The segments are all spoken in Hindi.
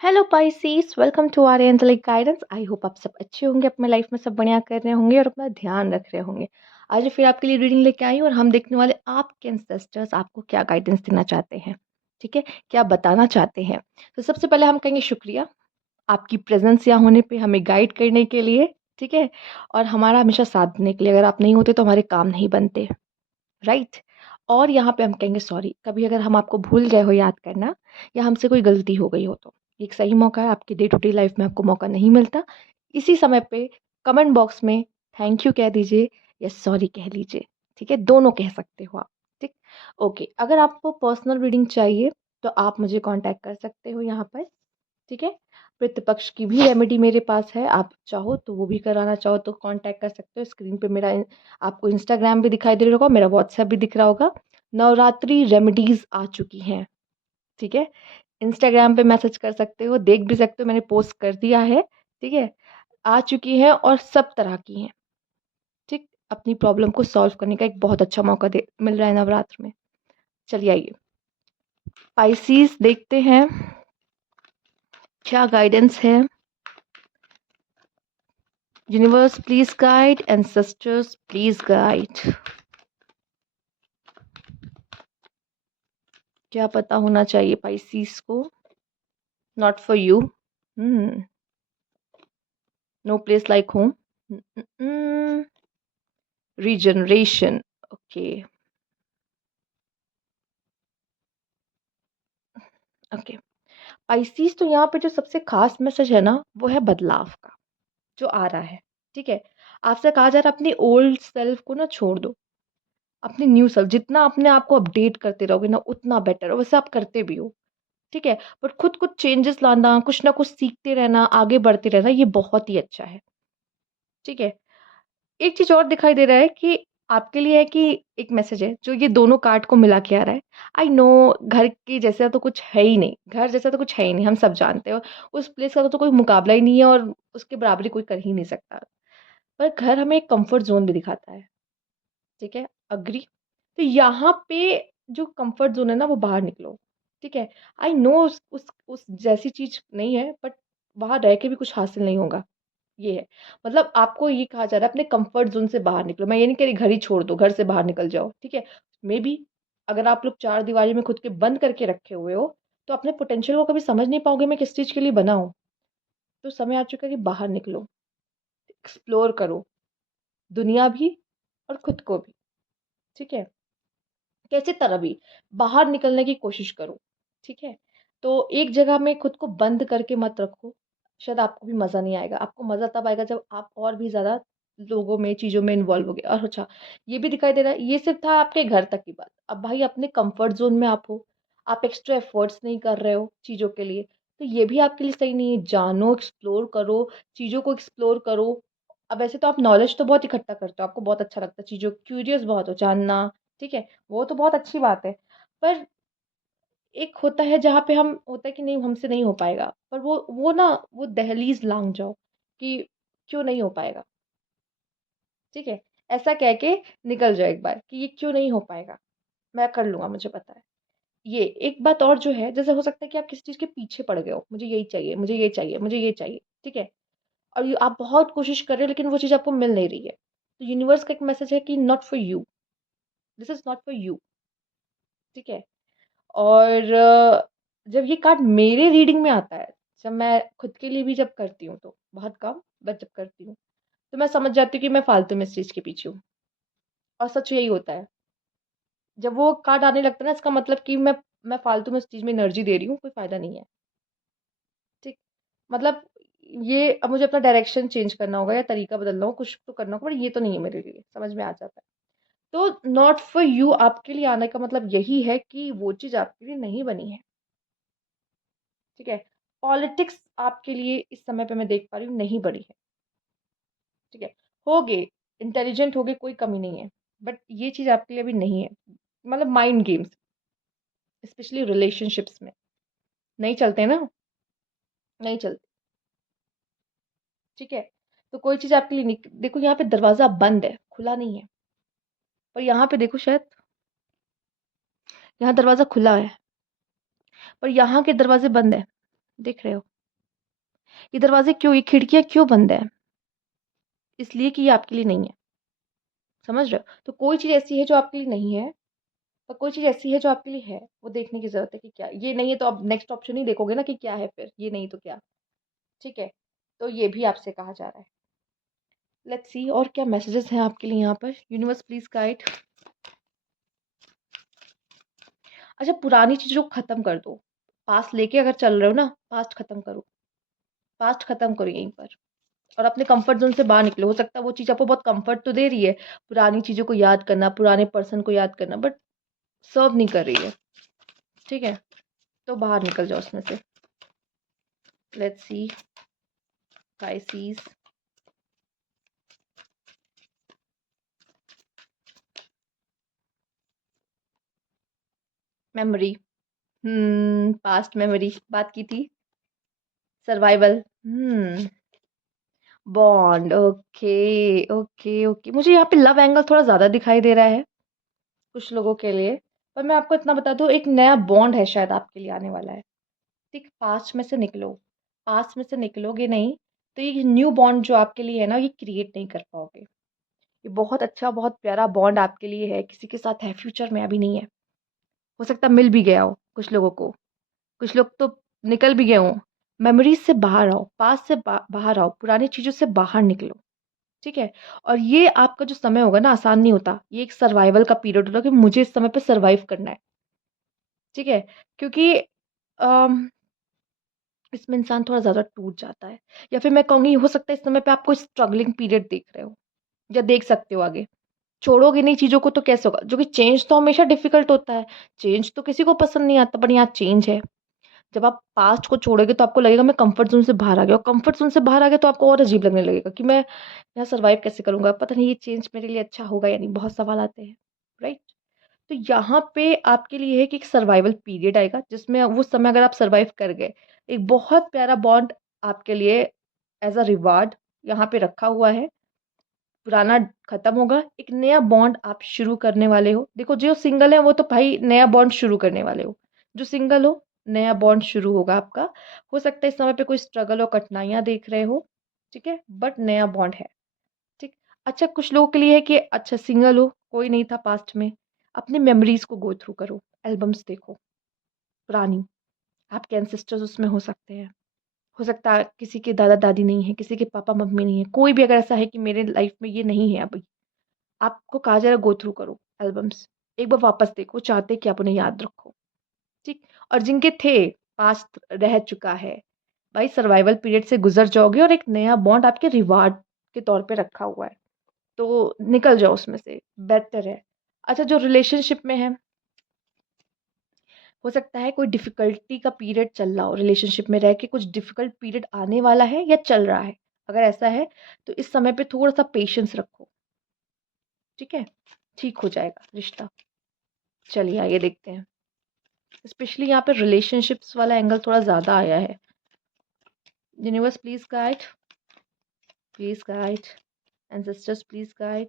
Hello Pisces, welcome to our angelic guidance. I hope आप सब अच्छे होंगे, अपने लाइफ में सब बढ़िया कर रहे होंगे और अपना ध्यान रख रहे होंगे। आज फिर आपके लिए रीडिंग लेके आई हूँ और हम देखने वाले आपके एंसेस्टर्स आपको क्या गाइडेंस देना चाहते हैं। ठीक है, क्या बताना चाहते हैं। तो सबसे पहले हम कहेंगे शुक्रिया आपकी प्रेजेंस यहाँ होने पे, हमें गाइड करने के लिए। ठीक है, और हमारा हमेशा साथ देने के लिए। अगर आप नहीं होते तो हमारे काम नहीं बनते, राइट। और यहाँ पे हम कहेंगे सॉरी, कभी अगर हम आपको भूल गए हो याद करना या हमसे कोई गलती हो गई हो तो एक सही मौका है। आपकी डे टू डे लाइफ में आपको मौका नहीं मिलता। इसी समय पे कमेंट बॉक्स में थैंक यू कह दीजिए या सॉरी कह लीजिए। ठीक है, दोनों कह सकते हो आप। ठीक, ओके। अगर आपको पर्सनल रीडिंग चाहिए तो आप मुझे कांटेक्ट कर सकते हो यहाँ पर। ठीक है, प्रतिपक्ष की भी रेमेडी मेरे पास है, आप चाहो तो वो भी कराना चाहो तो कांटेक्ट कर सकते हो। स्क्रीन पे मेरा आपको इंस्टाग्राम भी दिखाई दे रहा होगा, मेरा व्हाट्सएप भी दिख रहा होगा। नवरात्रि रेमेडीज आ चुकी हैं। ठीक है, इंस्टाग्राम पे मैसेज कर सकते हो, देख भी सकते हो, मैंने पोस्ट कर दिया है। ठीक है, आ चुकी हैं और सब तरह की हैं। ठीक, अपनी प्रॉब्लम को सॉल्व करने का एक बहुत अच्छा मौका दे मिल रहा है नवरात्र में। चलिए आइए पाइसीस देखते हैं क्या गाइडेंस है। Universe please guide, ancestors please guide. क्या पता होना चाहिए पाइसीस को। Not for you. No place like home. Regeneration. Okay, okay. Pisces तो यहाँ पे जो सबसे खास मैसेज है ना वो है बदलाव का, जो आ रहा है। ठीक है, आपसे कहा जा रहा है अपनी ओल्ड सेल्फ को ना छोड़ दो, अपनी न्यू सेल्फ। जितना अपने आप को अपडेट करते रहोगे ना उतना बेटर, और वैसे आप करते भी हो। ठीक है, बट खुद कुछ चेंजेस लाना, कुछ ना कुछ सीखते रहना, आगे बढ़ते रहना, ये बहुत ही अच्छा है। ठीक है, एक चीज और दिखाई दे रहा है कि आपके लिए है कि एक मैसेज है जो ये दोनों कार्ड को मिला के आ रहा है। आई नो, घर के जैसा तो कुछ है ही नहीं, घर जैसा तो कुछ है ही नहीं, हम सब जानते हो। उस प्लेस का तो कोई मुकाबला ही नहीं है और उसके बराबरी कोई कर ही नहीं सकता। पर घर हमें एक कंफर्ट जोन भी दिखाता है। ठीक है, अग्री। तो यहाँ पे जो कंफर्ट जोन है ना वो बाहर निकलो। ठीक है, आई नो उस जैसी चीज नहीं है, बट वहां रह के भी कुछ हासिल नहीं होगा। ये है, मतलब आपको ये कहा जा रहा है अपने कंफर्ट जोन से बाहर निकलो। मैं ये नहीं कह रही घर ही छोड़ दो, घर से बाहर निकल जाओ। ठीक है, मे बी अगर आप लोग चार दीवारी में खुद के बंद करके रखे हुए हो तो अपने पोटेंशियल को कभी समझ नहीं पाओगे मैं किस चीज के लिए बना हूं। तो समय आ चुका है कि बाहर निकलो, एक्सप्लोर करो, दुनिया भी और खुद को भी। ठीक है, कैसे तरह भी बाहर निकलने की कोशिश करो। ठीक है, तो एक जगह में खुद को बंद करके मत रखो, शायद आपको भी मज़ा नहीं आएगा। आपको मज़ा तब आएगा जब आप और भी ज़्यादा लोगों में, चीज़ों में इन्वॉल्व हो गए। और अच्छा, ये भी दिखाई दे रहा है, ये सिर्फ था आपके घर तक की बात। अब भाई अपने कंफर्ट जोन में आप हो, आप एक्स्ट्रा एफर्ट्स नहीं कर रहे हो चीज़ों के लिए, तो ये भी आपके लिए सही नहीं है। जानो, एक्सप्लोर करो, चीज़ों को एक्सप्लोर करो। अब ऐसे तो आप नॉलेज तो बहुत इकट्ठा करते हो, आपको बहुत अच्छा लगता है चीज़ों, क्यूरियस बहुत हो जानना। ठीक है, वो तो बहुत अच्छी बात है। पर एक होता है जहाँ पे हम होता है कि नहीं हमसे नहीं हो पाएगा, पर वो ना वो दहलीज लांघ जाओ कि क्यों नहीं हो पाएगा। ठीक है, ऐसा कह के निकल जाओ एक बार कि ये क्यों नहीं हो पाएगा, मैं कर लूंगा, मुझे पता है। ये एक बात और जो है, जैसे हो सकता है कि आप किसी चीज के पीछे पड़ गए हो, मुझे यही चाहिए, मुझे ये चाहिए, मुझे ये चाहिए। ठीक है, और ये आप बहुत कोशिश कर रहे हो लेकिन वो चीज आपको मिल नहीं रही है। तो यूनिवर्स का एक मैसेज है कि not for you, this is not for you. ठीक है, और जब ये कार्ड मेरे रीडिंग में आता है, जब मैं खुद के लिए भी जब करती हूँ तो बहुत कम, बट जब करती हूँ तो मैं समझ जाती हूँ कि मैं फालतू में इस चीज़ के पीछे हूँ। और सच यही होता है, जब वो कार्ड आने लगता है ना इसका मतलब कि मैं फालतू में इस चीज़ में एनर्जी दे रही हूँ, कोई फ़ायदा नहीं है। ठीक, मतलब ये अब मुझे अपना डायरेक्शन चेंज करना होगा या तरीका बदलना होगा, कुछ तो करना होगा, पर ये तो नहीं है मेरे लिए, समझ में आ जाता है। तो नॉट फॉर यू आपके लिए आने का मतलब यही है कि वो चीज़ आपके लिए नहीं बनी है। ठीक है, पॉलिटिक्स आपके लिए इस समय पे मैं देख पा रही हूँ नहीं बढ़ी है। ठीक है, होगे, इंटेलिजेंट होगे, कोई कमी नहीं है, बट ये चीज आपके लिए अभी नहीं है। मतलब माइंड गेम्स, स्पेशली रिलेशनशिप्स में नहीं चलते ना, नहीं चलते। ठीक है, तो कोई चीज आपके लिए नहीं, देखो यहाँ पे दरवाजा बंद है, खुला नहीं है। पर यहाँ पे देखो, शायद यहाँ दरवाजा खुला है पर यहाँ के दरवाजे बंद है, देख रहे हो। ये दरवाजे क्यों, ये खिड़कियाँ क्यों बंद है? इसलिए कि ये आपके लिए नहीं है। समझ रहे हो? तो कोई चीज़ ऐसी है जो आपके लिए नहीं है और कोई चीज़ ऐसी है जो आपके लिए है। वो देखने की ज़रूरत है कि क्या ये नहीं है, तो आप नेक्स्ट ऑप्शन ही देखोगे ना कि क्या है फिर, ये नहीं तो क्या। ठीक है? तो ये भी आपसे कहा जा रहा है। लेट्स सी और क्या मैसेजेस हैं आपके लिए यहाँ पर। Universe please guide. अच्छा, पुरानी चीज़ों को ख़त्म कर दो। पास्ट लेके अगर चल रहे हो ना, पास्ट ख़त्म करो। पास्ट ख़त्म करो यहीं पर और अपने कंफर्ट ज़ोन से बाहर निकलो। हो सकता है वो चीज़ आपको बहुत कंफर्ट तो दे रही है, पुरानी चीज़ों को याद करना, पुराने पर्सन को याद करना, बट सर्व नहीं कर रही है। ठीक है? तो बाहर निकल जाओ उसमें से। Let's see Pisces. Memory. Past memory बात की थी। Survival. Bond. Okay okay okay, मुझे यहाँ पे लव एंगल थोड़ा ज्यादा दिखाई दे रहा है कुछ लोगों के लिए। पर मैं आपको इतना बता दूं, एक नया बॉन्ड है शायद आपके लिए आने वाला है। ठीक, पास्ट में से निकलो। पास्ट में से निकलोगे नहीं तो ये न्यू बॉन्ड जो आपके लिए है ना, ये क्रिएट नहीं कर पाओगे। ये बहुत अच्छा, बहुत प्यारा बॉन्ड आपके लिए है, किसी के साथ है, फ्यूचर में, अभी नहीं है। हो सकता है मिल भी गया हो कुछ लोगों को, कुछ लोग तो निकल भी गए हों। मेमोरीज से बाहर आओ, पास से बाहर आओ, पुरानी चीज़ों से बाहर निकलो। ठीक है? और ये आपका जो समय होगा ना, आसान नहीं होता। ये एक सर्वाइवल का पीरियड होगा कि मुझे इस समय पे सर्वाइव करना है। ठीक है? क्योंकि अम, इसमें इंसान थोड़ा ज़्यादा टूट जाता है। या फिर मैं कहूँगी हो सकता है इस समय पे आप कोई स्ट्रगलिंग पीरियड देख रहे हो या देख सकते हो आगे। छोड़ोगे नहीं चीज़ों को तो कैसे होगा? जो कि चेंज तो हमेशा डिफ़िकल्ट होता है। चेंज तो किसी को पसंद नहीं आता, पर यहाँ चेंज है। जब आप पास्ट को छोड़ोगे तो आपको लगेगा मैं कंफर्ट ज़ोन से बाहर आ गया, और कंफर्ट ज़ोन से बाहर आ गया तो आपको और अजीब लगने लगेगा कि मैं यहाँ सर्वाइव कैसे करूँगा? पता नहीं ये चेंज मेरे लिए अच्छा होगा या नहीं? बहुत सवाल आते हैं, राइट? तो यहाँ पे आपके लिए है कि एक सर्वाइवल पीरियड आएगा जिसमें वो समय अगर आप सर्वाइव कर गए, एक बहुत प्यारा बॉन्ड आपके लिए एज़ अ रिवार्ड यहाँ पे रखा हुआ है। पुराना खत्म होगा, एक नया बॉन्ड आप शुरू करने वाले हो। देखो, जो सिंगल है वो तो भाई नया बॉन्ड शुरू करने वाले हो। जो सिंगल हो, नया बॉन्ड शुरू होगा आपका। हो सकता है इस समय पे कोई स्ट्रगल और कठिनाइयाँ देख रहे हो, ठीक है? बट नया बॉन्ड है, ठीक? अच्छा, कुछ लोगों के लिए है कि अच्छा सिंगल हो, कोई नहीं था पास्ट में, अपनी मेमोरीज़ को गो थ्रू करो, एल्बम्स देखो, पुरानी। आपके एंसेस्टर्स उसमें हो सकते हैं। हो सकता है किसी के दादा-दादी नहीं है, किसी के पापा-मम्मी नहीं है, कोई भी अगर ऐसा है कि मेरे लाइफ में ये नहीं है अभी, आपको कहा जा रहा है गो थ्रू करो एल्बम्स। एक बार वापस देखो, चाहते कि आप उन्हें याद रखो, ठीक? और जिनके थे, पास्ट रह चुका है, भाई सर्वाइवल पीरियड से गुज़र जाओगे और एक नया बॉन्ड आपके रिवार्ड के तौर पे रखा हुआ है। तो निकल जाओ उसमें से, बेटर है। अच्छा, जो रिलेशनशिप में है, हो सकता है कोई डिफ़िकल्टी का पीरियड चल रहा हो, रिलेशनशिप में रह के कुछ डिफ़िकल्ट पीरियड आने वाला है या चल रहा है। अगर ऐसा है, तो इस समय पे थोड़ा-सा पेशेंस रखो, ठीक है? ठीक हो जाएगा रिश्ता। चलिए आगे देखते हैं। स्पेशली यहाँ पे रिलेशनशिप्स वाला एंगल थोड़ा ज़्यादा आया है। Universe please guide, ancestors please guide.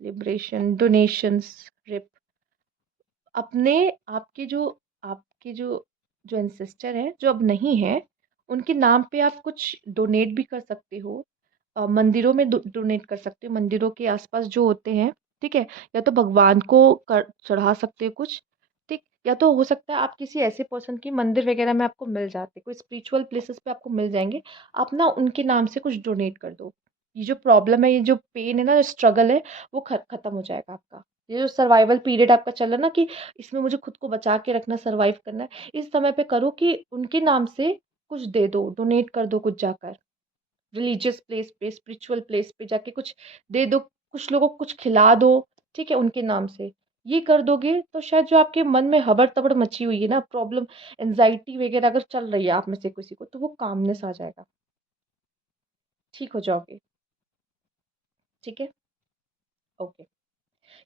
Liberation, donations, RIP. अपने आपके जो एंसेस्टर हैं जो अब नहीं है, उनके नाम पे आप कुछ डोनेट भी कर सकते हो। मंदिरों में डोनेट कर सकते हो, मंदिरों के आसपास जो होते हैं, ठीक है? या तो भगवान को चढ़ा सकते हो कुछ, ठीक? या तो हो सकता है आप किसी ऐसे पर्सन की मंदिर वगैरह में आपको मिल जाते, कोई स्पिरिचुअल प्लेसेस पे आपको मिल जाएंगे। आप ना उनके नाम से कुछ डोनेट कर दो। ये जो प्रॉब्लम है, ये जो पेन है ना, जो स्ट्रगल है, वो खत्म हो जाएगा आपका। ये जो सर्वाइवल पीरियड आपका चल रहा है ना कि इसमें मुझे खुद को बचा के रखना, सर्वाइव करना है, इस समय पे करो कि उनके नाम से कुछ दे दो, डोनेट कर दो कुछ जाकर। रिलीजियस प्लेस पे, स्पिरिचुअल प्लेस पे जाके कुछ दे दो, कुछ लोगों को कुछ खिला दो, ठीक है? उनके नाम से। ये कर दोगे तो शायद जो आपके मन में हबड़-तबड़ मची हुई है ना, प्रॉब्लम, एंग्ज़ायटी वगैरह अगर चल रही है आप में से किसी को, तो वो कामनेस आ जाएगा। ठीक हो जाओगे, ठीक है? ओके।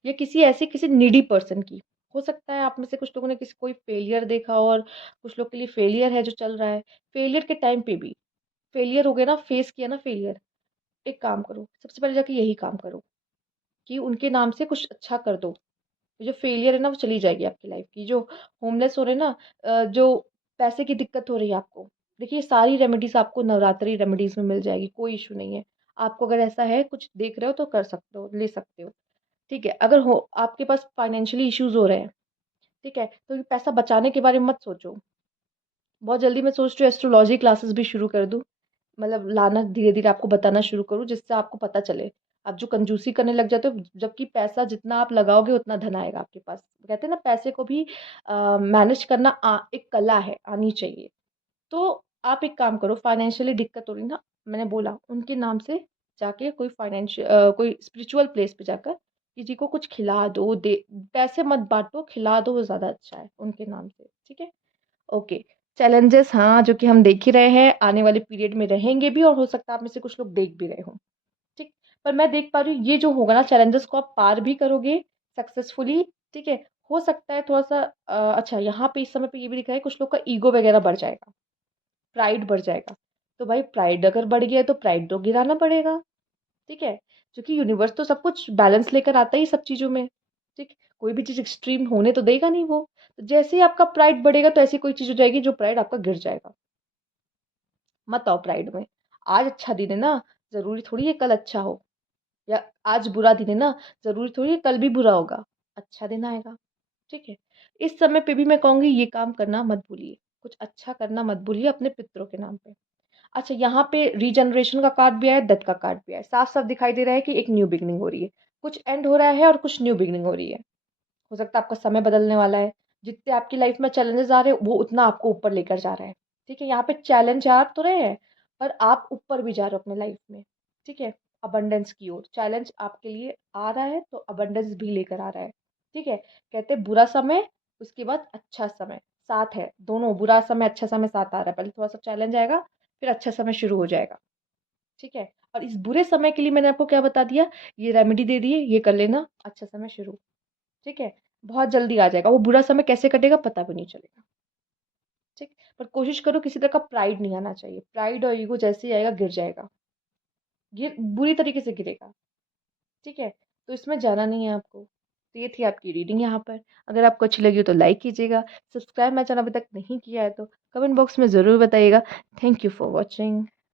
या किसी नीडी पर्सन की। हो सकता है आप में से कुछ लोगों ने किसी कोई फेलियर देखा हो और कुछ लोग के लिए फेलियर है जो चल रहा है। फेलियर के टाइम पे भी, फेलियर हो गया ना, फेस किया ना फेलियर, एक काम करो, सबसे पहले जाके यही काम करो कि उनके नाम से कुछ अच्छा कर दो। ये जो फेलियर है ना, वो चली जाएगी आपकी लाइफ की। जो होमलेस हो रहे हैं ना, जो पैसे की दिक्कत हो रही है आपको, देखिए सारी रेमेडीज़ आपको नवरात्रि रेमेडीज़ में मिल जाएगी, कोई इश्यू नहीं है। आपको अगर ऐसा है कुछ देख रहे हो तो कर सकते हो, ले सकते हो, ठीक है? अगर हो आपके पास फाइनेंशियली इश्यूज़ हो रहे हैं, ठीक है? तो ये पैसा बचाने के बारे में मत सोचो। बहुत जल्दी मैं सोच रही हूँ एस्ट्रोलॉजी क्लासेस भी शुरू कर दूँ। मतलब लाना धीरे-धीरे आपको बताना शुरू करूँ जिससे आपको पता चले। आप जो कंजूसी करने लग जाते हो जबकि पैसा जितना आप लगाओगे उतना धन आएगा आपके पास। कहते हैं ना पैसे को भी मैनेज करना एक कला है, आनी चाहिए। तो आप एक काम करो फाइनेंशियली दिक्कत हो रही ना, मैंने बोला उनके नाम से जाके कोई स्पिरिचुअल प्लेस पे जाकर किसी को कुछ खिला दो, दे पैसे मत बाँटो, खिला दो वो ज़्यादा अच्छा है उनके नाम से, ठीक है? ओके। चैलेंजेस हाँ, जो कि हम देख ही रहे हैं, आने वाले पीरियड में रहेंगे भी और हो सकता है आप में से कुछ लोग देख भी रहे हों, ठीक? पर मैं देख पा रही हूँ ये जो होगा ना चैलेंजेस को आप पार भी करोगे सक्सेसफुली, ठीक है? हो सकता है थोड़ा-सा अच्छा यहाँ पे इस समय पे ये भी दिख रहा है कुछ लोग का ईगो वगैरह बढ़ जाएगा, प्राइड बढ़ जाएगा। तो भाई प्राइड अगर बढ़ गया है तो प्राइड तो गिराना पड़ेगा। ठीक है? क्योंकि यूनिवर्स तो सब कुछ बैलेंस लेकर आता ही सब चीज़ों में, ठीक? कोई भी चीज़ एक्सट्रीम होने तो देगा नहीं वो। तो जैसे ही आपका प्राइड बढ़ेगा तो ऐसी कोई चीज़ हो जाएगी जो प्राइड आपका गिर जाएगा। मत आओ प्राइड में। आज अच्छा दिन है ना, ज़रूरी थोड़ी है कल अच्छा हो या आज बुरा दिन है ना, ज़रूरी थोड़ी है कल भी बुरा होगा। अच्छा दिन आएगा, ठीक है? इस समय पे भी मैं कहूँगी ये काम करना मत भूलिए। कुछ अच्छा करना मत भूलिए अपने पितरों के नाम पे। अच्छा यहाँ पे रीजनरेशन का कार्ड भी आया है, डेथ का कार्ड भी आया है। साफ-साफ दिखाई दे रहा है कि एक न्यू बिगिनिंग हो रही है। कुछ एंड हो रहा है और कुछ न्यू बिगिनिंग हो रही है। हो सकता है आपका समय बदलने वाला है। जितने आपकी लाइफ में चैलेंजेस आ रहे हैं, वो उतना आपको ऊपर लेकर जा रहा है। ठीक है? यहाँ पे चैलेंज आ तो रहे हैं, पर आप ऊपर भी जा रहे हो अपने लाइफ में। ठीक है? अबंडेंस की ओर। चैलेंज आपके लिए आ रहा है, तो अबंडेंस भी लेकर आ रहा है। ठीक है? कहते हैं बुरा समय, उसके बाद अच्छा समय, साथ है। दोनों बुरा समय, अच्छा समय साथ आ रहा है। पहले थोड़ा-सा चैलेंज आएगा, फिर अच्छा समय शुरू हो जाएगा। ठीक है? और इस बुरे समय के लिए मैंने आपको क्या बता दिया, ये रेमेडी दे दी है, ये कर लेना, अच्छा समय शुरू। ठीक है? बहुत जल्दी आ जाएगा, वो बुरा समय कैसे कटेगा पता भी नहीं चलेगा, ठीक? पर कोशिश करो किसी तरह का प्राइड नहीं आना चाहिए, प्राइड और ईगो जैसे ही आएगा गिर जाएगा, गिर बुरी तरीके से गिरेगा, ठीक है? तो इसमें जाना नहीं है आपको। तो ये थी आपकी रीडिंग यहाँ पर, अगर आपको अच्छी लगी हो तो लाइक कीजिएगा, सब्सक्राइब मेरा चैनल अभी तक नहीं किया है तो कमेंट बॉक्स में ज़रूर बताइएगा। Thank you for watching.